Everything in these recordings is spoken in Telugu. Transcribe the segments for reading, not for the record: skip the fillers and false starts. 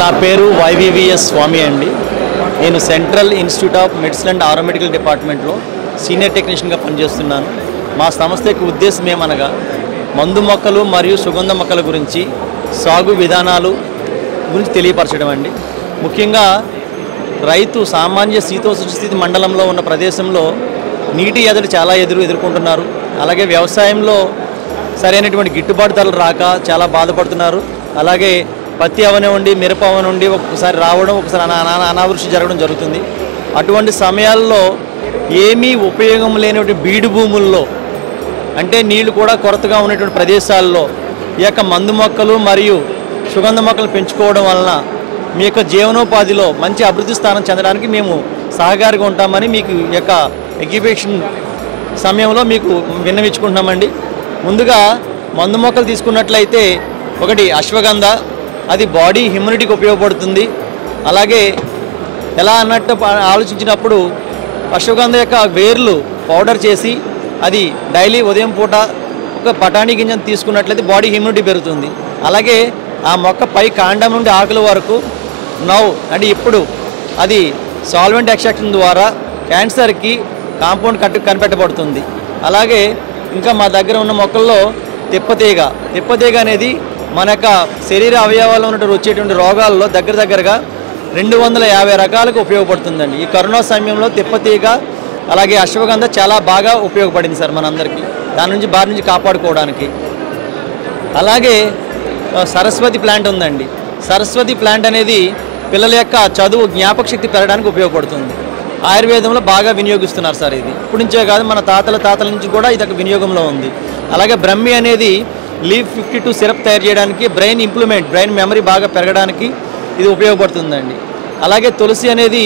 నా పేరు వైవివిఎస్ స్వామి అండి. నేను central institute of medicine and aromatic డిపార్ట్మెంట్లో సీనియర్ టెక్నీషియన్గా పనిచేస్తున్నాను. మా సంస్థ యొక్క ఉద్దేశం ఏమనగా మందు మొక్కలు మరియు సుగంధ మొక్కల గురించి సాగు విధానాలు గురించి తెలియపరచడం అండి. ముఖ్యంగా రైతు సామాన్య శీతోష్ణ స్థితి మండలంలో ఉన్న ప్రదేశంలో నీటి ఎద్దడి చాలా ఎదుర్కొంటున్నారు. అలాగే వ్యవసాయంలో సరైనటువంటి గిట్టుబాటు ధరలు రాక చాలా బాధపడుతున్నారు. అలాగే పత్తి అవనివ్వండి, మిరప అవనివ్వండి, ఒక్కొక్కసారి రావడం, ఒకసారి అనావృష్టి జరగడం జరుగుతుంది. అటువంటి సమయాల్లో ఏమీ ఉపయోగం లేనటువంటి బీడు భూముల్లో, అంటే నీళ్లు కూడా కొరతగా ఉన్నటువంటి ప్రదేశాల్లో ఈ యొక్క మందు మొక్కలు మరియు సుగంధ మొక్కలు పెంచుకోవడం వలన మీ యొక్క జీవనోపాధిలో మంచి అభివృద్ధి స్థానం చెందడానికి మేము సహకారిగా ఉంటామని మీకు ఈ యొక్క ఎగ్జిబిషన్ సమయంలో మీకు విన్నవించుకుంటున్నామండి. ముందుగా మందు మొక్కలు తీసుకున్నట్లయితే ఒకటి అశ్వగంధ, అది బాడీ ఇమ్యూనిటీకి ఉపయోగపడుతుంది. అలాగే ఎలా అన్నట్టు ఆలోచించినప్పుడు అశ్వగంధ యొక్క వేర్లు పౌడర్ చేసి అది డైలీ ఉదయం పూట ఒక బఠానీ గింజను తీసుకున్నట్లయితే బాడీ ఇమ్యూనిటీ పెరుగుతుంది. అలాగే ఆ మొక్క పై కాండం నుండి ఆకుల వరకు అంటే ఇప్పుడు అది సాల్వెంట్ ఎక్స్ట్రాక్షన్ ద్వారా క్యాన్సర్కి కాంపౌండ్ కనిపెట్టబడుతుంది. అలాగే ఇంకా మా దగ్గర ఉన్న మొక్కల్లో తిప్పతీగ అనేది మన యొక్క శరీర అవయవాల్లో ఉన్నటువంటి వచ్చేటువంటి రోగాల్లో దగ్గరగా 250 రకాలకు ఉపయోగపడుతుందండి. ఈ కరోనా సమయంలో తిప్పతీగ అలాగే అశ్వగంధ చాలా బాగా ఉపయోగపడింది సార్ మనందరికీ, దాని నుంచి బారి నుంచి కాపాడుకోవడానికి. అలాగే సరస్వతి ప్లాంట్ ఉందండి. సరస్వతి ప్లాంట్ అనేది పిల్లల యొక్క చదువు జ్ఞాపక శక్తి పెరగడానికి ఉపయోగపడుతుంది. ఆయుర్వేదంలో బాగా వినియోగిస్తున్నారు సార్. ఇది ఇప్పుడు నుంచే కాదు, మన తాతల నుంచి కూడా ఇది ఒక వినియోగంలో ఉంది. అలాగే బ్రహ్మి అనేది లీవ్ 52 సిరప్ తయారు చేయడానికి, బ్రెయిన్ మెమరీ బాగా పెరగడానికి ఇది ఉపయోగపడుతుందండి. అలాగే తులసి అనేది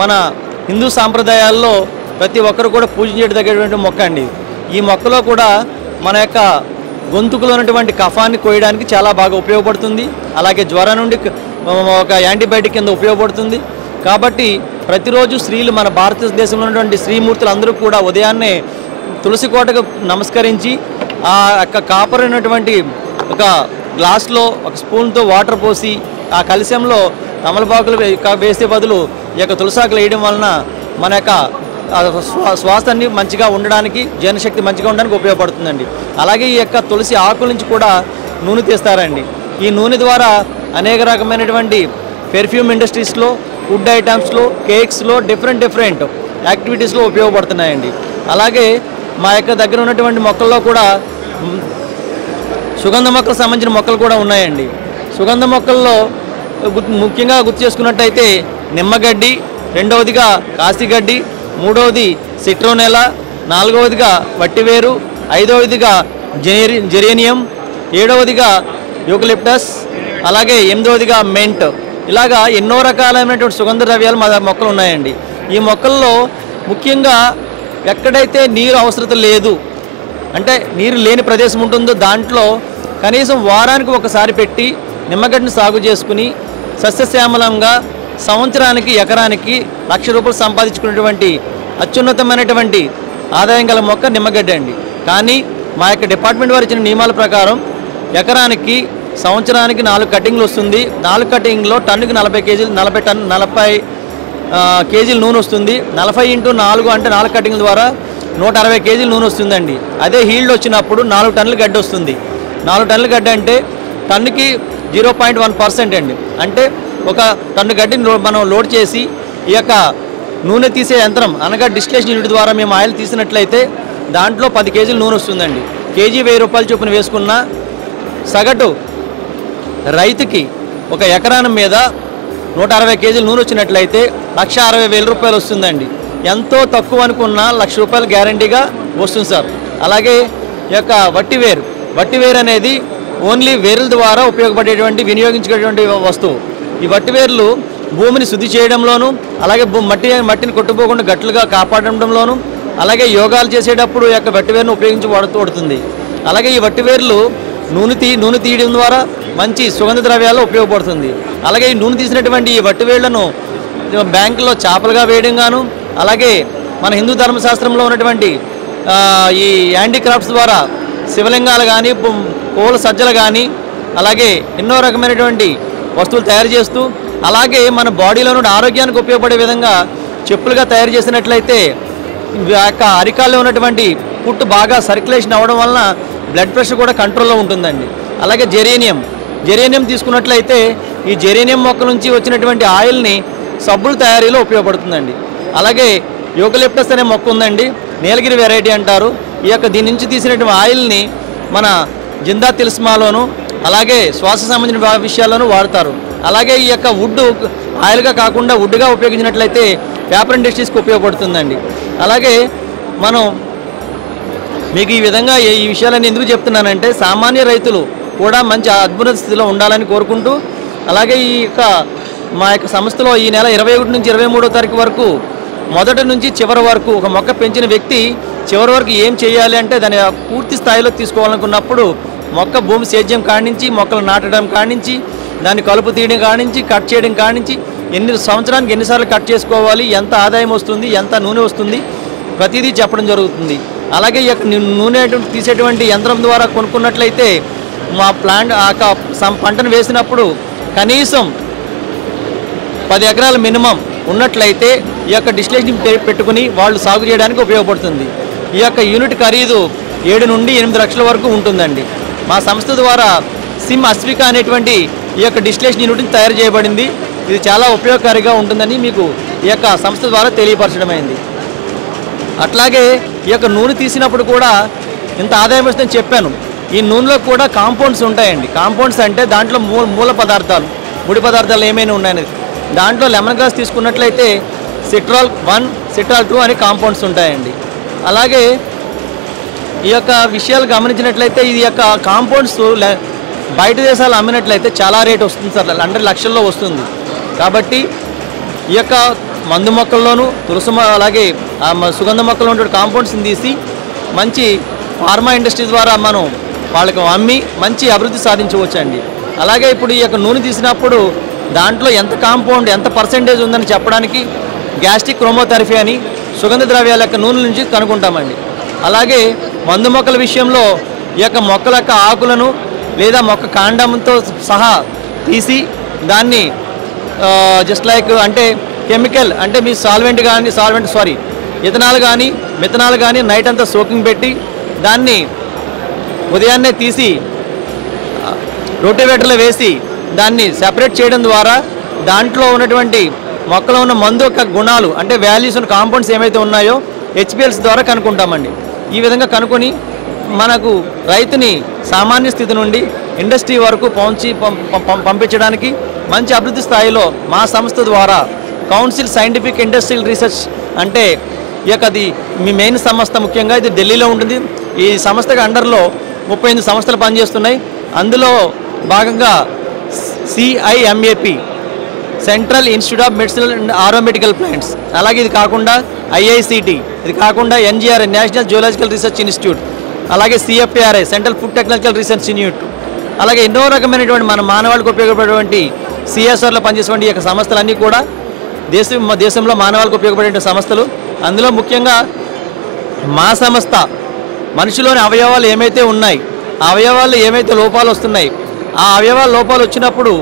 మన హిందూ సాంప్రదాయాల్లో ప్రతి ఒక్కరు కూడా పూజించేటటువంటి మొక్క అండి. ఈ మొక్కలో కూడా మన యొక్క గొంతుకులో ఉన్నటువంటి కఫాన్ని కోయడానికి చాలా బాగా ఉపయోగపడుతుంది. అలాగే జ్వరం నుండి ఒక యాంటీబయాటిక్ కింద ఉపయోగపడుతుంది. కాబట్టి ప్రతిరోజు స్త్రీలు, మన భారతదేశంలో ఉన్నటువంటి స్త్రీమూర్తులు అందరూ కూడా ఉదయాన్నే తులసి కోటకు నమస్కరించి ఆ యొక్క కాపర్ ఉన్నటువంటి ఒక గ్లాస్లో ఒక స్పూన్తో వాటర్ పోసి ఆ కలశంలో తమలపాకులు వేసే బదులు ఈ యొక్క తులసాకులు వేయడం వలన మన యొక్క శ్వాసాన్ని మంచిగా ఉండడానికి, జీర్ణశక్తి మంచిగా ఉండడానికి ఉపయోగపడుతుందండి. అలాగే ఈ యొక్క తులసి ఆకుల నుంచి కూడా నూనె తీస్తారండి. ఈ నూనె ద్వారా అనేక రకమైనటువంటి పెర్ఫ్యూమ్ ఇండస్ట్రీస్లో, ఫుడ్ ఐటమ్స్లో, కేక్స్లో, డిఫరెంట్ యాక్టివిటీస్లో ఉపయోగపడుతున్నాయండి. అలాగే మా యొక్క దగ్గర ఉన్నటువంటి మొక్కల్లో కూడా సుగంధ మొక్కలకు సంబంధించిన మొక్కలు కూడా ఉన్నాయండి. సుగంధ మొక్కల్లో ముఖ్యంగా గుర్తు చేసుకున్నట్టయితే నిమ్మగడ్డి, రెండవదిగా కాశీగడ్డి, మూడవది సిట్రోనెలా, నాలుగవదిగా వట్టివేరు, ఐదవదిగా జెరేనియం, ఏడవదిగా యూకలిప్టస్, అలాగే ఎనిమిదవదిగా మెంట్. ఇలాగా ఎన్నో రకాలైనటువంటి సుగంధ ద్రవ్యాలు మా మొక్కలు ఉన్నాయండి. ఈ మొక్కల్లో ముఖ్యంగా ఎక్కడైతే నీరు అవసరం లేదు, అంటే నీరు లేని ప్రదేశం ఉంటుందో దాంట్లో కనీసం వారానికి ఒకసారి పెట్టి నిమ్మగడ్డిని సాగు చేసుకుని సస్యశ్యామలంగా సంవత్సరానికి ఎకరానికి ₹1,00,000 సంపాదించుకునేటువంటి అత్యున్నతమైనటువంటి ఆదాయం గల మొక్క నిమ్మగడ్డి అండి. కానీ మా యొక్క డిపార్ట్మెంట్ వారు ఇచ్చిన నియమాల ప్రకారం ఎకరానికి సంవత్సరానికి 4 కటింగ్లు వస్తుంది. 4 కటింగ్లో టన్నుకి 40 కేజీలు నూనె వస్తుంది. 40 × 4 అంటే 4 కటింగ్ల ద్వారా 160 కేజీలు నూనె వస్తుందండి. అదే హీల్డ్ వచ్చినప్పుడు 4 టన్నుల గడ్డి వస్తుంది. 4 టన్నుల గడ్డి అంటే టన్నుకి 0.1% అండి. అంటే ఒక టన్ను గడ్డిని మనం లోడ్ చేసి ఈ యొక్క నూనె తీసే యంత్రం అనగా డిస్టిలేషన్ యూనిట్ ద్వారా మేము ఆయిల్ తీసినట్లయితే దాంట్లో 10 కేజీలు నూనె వస్తుందండి. కేజీ ₹1000 చొప్పున వేసుకున్న సగటు రైతుకి ఒక ఎకరాన మీద 160 కేజీలు నూనె వచ్చినట్లయితే ₹1,60,000 వస్తుందండి. ఎంతో తక్కువ అనుకున్న ₹1,00,000 గ్యారంటీగా వస్తుంది సార్. అలాగే ఈ యొక్క వట్టివేరు అనేది ఓన్లీ వేర్ల ద్వారా వినియోగించేటువంటి వస్తువు. ఈ వట్టివేర్లు భూమిని శుద్ధి చేయడంలోనూ, అలాగే మట్టిని కొట్టుపోకుండా గట్లుగా కాపాడడంలోనూ, అలాగే యోగాలు చేసేటప్పుడు ఈ యొక్క వట్టివేరును ఉపయోగించబడుతుంది. అలాగే ఈ వట్టివేర్లు నూనె తీయడం ద్వారా మంచి సుగంధ ద్రవ్యాలు ఉపయోగపడుతుంది. అలాగే ఈ నూనె తీసినటువంటి ఈ వట్టివేళ్లను బ్యాంకులో చేపలుగా వేయడం గాను, అలాగే మన హిందూ ధర్మశాస్త్రంలో ఉన్నటువంటి ఈ హ్యాండీక్రాఫ్ట్స్ ద్వారా శివలింగాలు కానీ, పూల సజ్జలు కానీ, అలాగే ఎన్నో రకమైనటువంటి వస్తువులు తయారు చేస్తూ, అలాగే మన బాడీలో నుండి ఆరోగ్యానికి ఉపయోగపడే విధంగా చెప్పులుగా తయారు చేసినట్లయితే అరికాల్లో ఉన్నటువంటి పుట్టు బాగా సర్క్యులేషన్ అవ్వడం వలన బ్లడ్ ప్రెషర్ కూడా కంట్రోల్లో ఉంటుందండి. అలాగే జెరేనియం తీసుకున్నట్లయితే ఈ జెరేనియం మొక్క నుంచి వచ్చినటువంటి ఆయిల్ని సబ్బుల తయారీలో ఉపయోగపడుతుందండి. అలాగే యూకలిప్టస్ అనే మొక్క ఉందండి, నీలగిరి వెరైటీ అంటారు. దీని నుంచి తీసినటువంటి ఆయిల్ని మన జిందా తిల్స్మాలోను అలాగే శ్వాస సంబంధించిన విషయాల్లోనూ వాడతారు. అలాగే ఈ వుడ్ ఆయిల్గా కాకుండా వుడ్గా ఉపయోగించినట్లయితే పేపర్ ఇండస్ట్రీస్కి ఉపయోగపడుతుందండి. అలాగే మనం మీకు ఈ విధంగా ఈ విషయాలన్నీ ఎందుకు చెప్తున్నానంటే సామాన్య రైతులు కూడా మంచి అద్భుత స్థితిలో ఉండాలని కోరుకుంటూ, అలాగే మా సంస్థలో ఈ నెల 21 నుంచి 23వ తారీఖు వరకు మొదటి నుంచి చివరి వరకు ఒక మొక్క పెంచిన వ్యక్తి చివరి వరకు ఏం చేయాలి అంటే దాని పూర్తి స్థాయిలో తీసుకోవాలనుకున్నప్పుడు మొక్క భూమి సేద్యం కానించి, మొక్కలు నాటడం కానించి, దాన్ని కలుపు తీయడం కానించి, కట్ చేయడం కానించి, సంవత్సరానికి ఎన్నిసార్లు కట్ చేసుకోవాలి, ఎంత ఆదాయం వస్తుంది, ఎంత నూనె వస్తుంది, ప్రతిదీ చెప్పడం జరుగుతుంది. అలాగే నూనె తీసేటువంటి యంత్రం ద్వారా కొనుక్కున్నట్లయితే మా ప్లాంట్ పంటను వేసినప్పుడు కనీసం 10 ఎకరాల మినిమం ఉన్నట్లయితే డిస్టిలేషన్ పెట్టుకుని వాళ్ళు సాగు చేయడానికి ఉపయోగపడుతుంది. యూనిట్ ఖరీదు 7 నుండి 8 లక్షల వరకు ఉంటుందండి. మా సంస్థ ద్వారా సిమ్ అస్వికా అనేటువంటి డిస్టిలేషన్ యూనిట్ని తయారు చేయబడింది. ఇది చాలా ఉపయోగకారిగా ఉంటుందని మీకు సంస్థ ద్వారా తెలియపరచడమైంది. అట్లాగే నూనె తీసినప్పుడు కూడా ఇంత ఆదాయం వస్తుందని చెప్పాను. ఈ నూనెలో కూడా కాంపౌండ్స్ ఉంటాయండి. కాంపౌండ్స్ అంటే దాంట్లో మూల పదార్థాలు, ముడి పదార్థాలు ఏమైనా ఉన్నాయనేది. దాంట్లో లెమన్ గ్రాస్ తీసుకున్నట్లయితే సిట్రాల్ 1, సిట్రాల్ 2 అనే కాంపౌండ్స్ ఉంటాయండి. అలాగే ఈ విషయాలు గమనించినట్లయితే ఇది కాంపౌండ్స్ బయట దేశాలు అమ్మినట్లయితే చాలా రేట్ వస్తుంది సార్, 100 లక్షల్లో వస్తుంది. కాబట్టి ఈ మందు మొక్కల్లోనూ అలాగే సుగంధ మొక్కల్లో ఉండే కాంపౌండ్స్ని తీసి మంచి ఫార్మా ఇండస్ట్రీ ద్వారా మనం వాళ్ళకి అమ్మి మంచి అభివృద్ధి సాధించవచ్చండి. అలాగే ఇప్పుడు ఈ నూనె తీసినప్పుడు దాంట్లో ఎంత కాంపౌండ్, ఎంత పర్సెంటేజ్ ఉందని చెప్పడానికి గ్యాస్ట్రిక్ క్రోమోథెరపీ అని సుగంధ ద్రవ్యాల నూనె నుంచి కనుక్కుంటామండి. అలాగే మందు మొక్కల విషయంలో ఈ మొక్కల ఆకులను లేదా మొక్క కాండంతో సహా తీసి దాన్ని జస్ట్ లైక్ అంటే కెమికల్ అంటే మీ ఇథనాల్ కానీ మిథనాల్ కానీ నైట్ అంతా సోకింగ్ పెట్టి దాన్ని ఉదయాన్నే తీసి రోటివేటర్లో వేసి దాన్ని సెపరేట్ చేయడం ద్వారా దాంట్లో ఉన్నటువంటి మొక్కలో ఉన్న మందు యొక్క గుణాలు అంటే వాల్యూస్ ఉన్న కాంపౌండ్స్ ఏమైతే ఉన్నాయో హెచ్పిఎల్స్ ద్వారా కనుక్కుంటామండి. ఈ విధంగా కనుక్కొని మనకు రైతుని సామాన్య స్థితి నుండి ఇండస్ట్రీ వరకు పంపించడానికి మంచి అభివృద్ధి స్థాయిలో మా సంస్థ ద్వారా కౌన్సిల్ సైంటిఫిక్ ఇండస్ట్రియల్ రీసెర్చ్ అంటే అది మీ మెయిన్ సంస్థ, ముఖ్యంగా ఇది ఢిల్లీలో ఉంటుంది. ఈ సంస్థకి అండర్లో 38 సంస్థలు పనిచేస్తున్నాయి. అందులో భాగంగా CIMAP central institute of medicinal and aromatic plants, అలాగే ఇది కాకుండా IICT, ఇది కాకుండా NGR national geological research institute, అలాగే CFPRI central food technological research institute, అలాగే ఎన్నో రకమైనటువంటి మన మానవాళికి ఉపయోగపడేటువంటి CSRలో పనిచేసేటువంటి ఈ సంస్థలన్నీ కూడా దేశంలో మానవాళికి ఉపయోగపడే సంస్థలు. అందులో ముఖ్యంగా మా సంస్థ మనిషిలోని అవయవాలు ఏమైతే ఉన్నాయి, ఆ అవయవాల్లో ఏమైతే లోపాలు వస్తున్నాయి, ఆ అవయవాల లోపాలు వచ్చినప్పుడు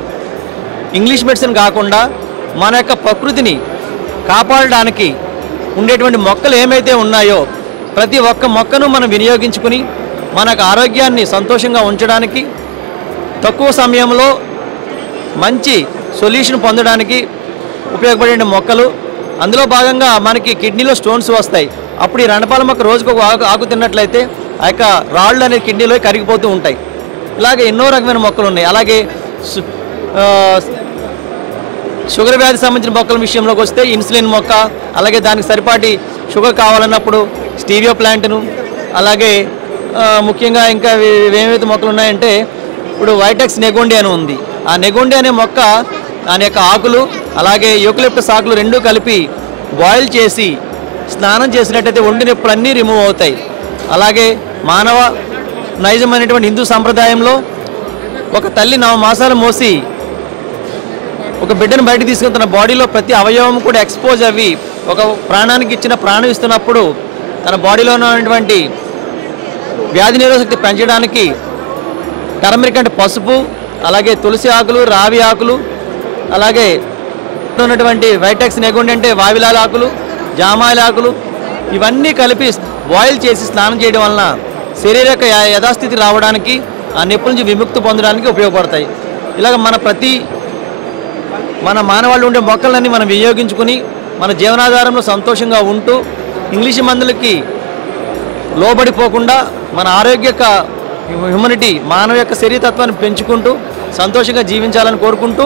ఇంగ్లీష్ మెడిసిన్ కాకుండా మన ప్రకృతిని కాపాడడానికి ఉండేటువంటి మొక్కలు ఏమైతే ఉన్నాయో ప్రతి ఒక్క మొక్కను మనం వినియోగించుకుని మనకు ఆరోగ్యాన్ని సంతోషంగా ఉంచడానికి తక్కువ సమయంలో మంచి సొల్యూషన్ పొందడానికి ఉపయోగపడే మొక్కలు. అందులో భాగంగా మనకి కిడ్నీలో స్టోన్స్ వస్తాయి. అప్పుడు ఈ రణపాల మొక్క రోజుకు ఒక ఆకు తిన్నట్లయితే ఆ రాళ్ళు అనేది కిడ్నీలో కరిగిపోతూ ఉంటాయి. ఇలాగే ఎన్నో రకమైన మొక్కలు ఉన్నాయి. అలాగే షుగర్ వ్యాధి సంబంధించిన మొక్కల విషయంలోకి వస్తే ఇన్సులిన్ మొక్క, అలాగే దానికి సరిపాటి షుగర్ కావాలన్నప్పుడు స్టీవియో ప్లాంట్ను, అలాగే ముఖ్యంగా ఇంకా ఏమైతే మొక్కలు ఉన్నాయంటే ఇప్పుడు వైటెక్స్ నెగోండి అని ఉంది. ఆ నెగోండి అనే మొక్క దాని యొక్క ఆకులు అలాగే యూకలిప్టస్ ఆకులు రెండూ కలిపి బాయిల్ చేసి స్నానం చేసినట్టయితే ఒంటి నొప్పులన్నీ రిమూవ్ అవుతాయి. అలాగే మానవ నైజమైనటువంటి హిందూ సాంప్రదాయంలో ఒక తల్లి 9 మాసాలు మోసి ఒక బిడ్డను బయటకు తీసుకుని తన బాడీలో ప్రతి అవయవం కూడా ఎక్స్పోజ్ అవి ఒక ప్రాణానికి ఇచ్చిన ప్రాణం ఇస్తున్నప్పుడు తన బాడీలో ఉన్నటువంటి వ్యాధి నిరోధక శక్తి పెంచడానికి టర్మరిక్ అంటే పసుపు, అలాగే తులసి ఆకులు, రావి ఆకులు, అలాగే ఉన్నటువంటి వైటెక్స్ నెగుండి అంటే వావిలాల ఆకులు, జామాయిల ఆకులు ఇవన్నీ కలిపి బాయిల్ చేసి స్నానం చేయడం వలన శరీర యొక్క యథాస్థితి రావడానికి, ఆ నొప్పుల నుంచి విముక్తి పొందడానికి ఉపయోగపడతాయి. ఇలాగ మన మానవాళ్ళు ఉండే మొక్కలన్నీ మనం వినియోగించుకుని మన జీవనాధారంలో సంతోషంగా ఉంటూ ఇంగ్లీష్ మందులకి లోబడిపోకుండా మన ఆరోగ్య హ్యూమనిటీ మానవ యొక్క శరీరతత్వాన్ని పెంచుకుంటూ సంతోషంగా జీవించాలని కోరుకుంటూ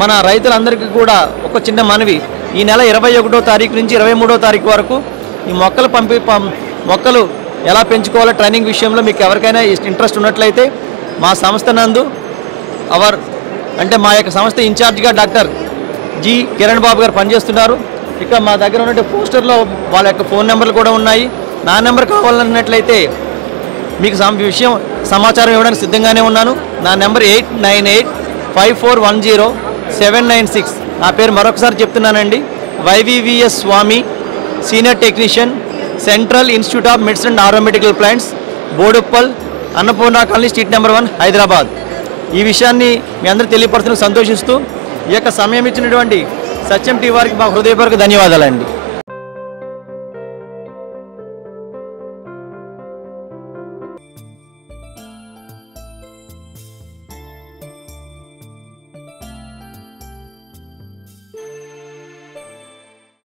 మన రైతులందరికీ కూడా ఒక చిన్న మనవి, ఈ నెల 21వ తారీఖు నుంచి 23వ తారీఖు వరకు ఈ మొక్కలు ఎలా పెంచుకోవాలో ట్రైనింగ్ విషయంలో మీకు ఎవరికైనా ఇంట్రెస్ట్ ఉన్నట్లయితే మా సంస్థ నందు మా యొక్క సంస్థ ఇన్ఛార్జిగా డాక్టర్ జి కిరణ్ బాబు గారు పనిచేస్తున్నారు. ఇక మా దగ్గర ఉన్నటువంటి పోస్టర్లో వాళ్ళ యొక్క ఫోన్ నెంబర్లు కూడా ఉన్నాయి. నా నెంబర్ కావాలన్నట్లయితే మీకు సమాచారం ఇవ్వడానికి సిద్ధంగానే ఉన్నాను. నా నెంబర్ 8985410796. నా పేరు మరొకసారి చెప్తున్నానండి, Y V V S Swami, senior technician, central institute of medicine and aromatic plants, Boduppal, Annapurna colony, street number 1, Hyderabad. ఈ విషయాన్ని మీ అందరూ తెలియపరుస్తున్న సంతోషిస్తూ ఈ యొక్క సమయం ఇచ్చినటువంటి సత్యం టీ వారికి మా హృదయపూర్వక ధన్యవాదాలండి.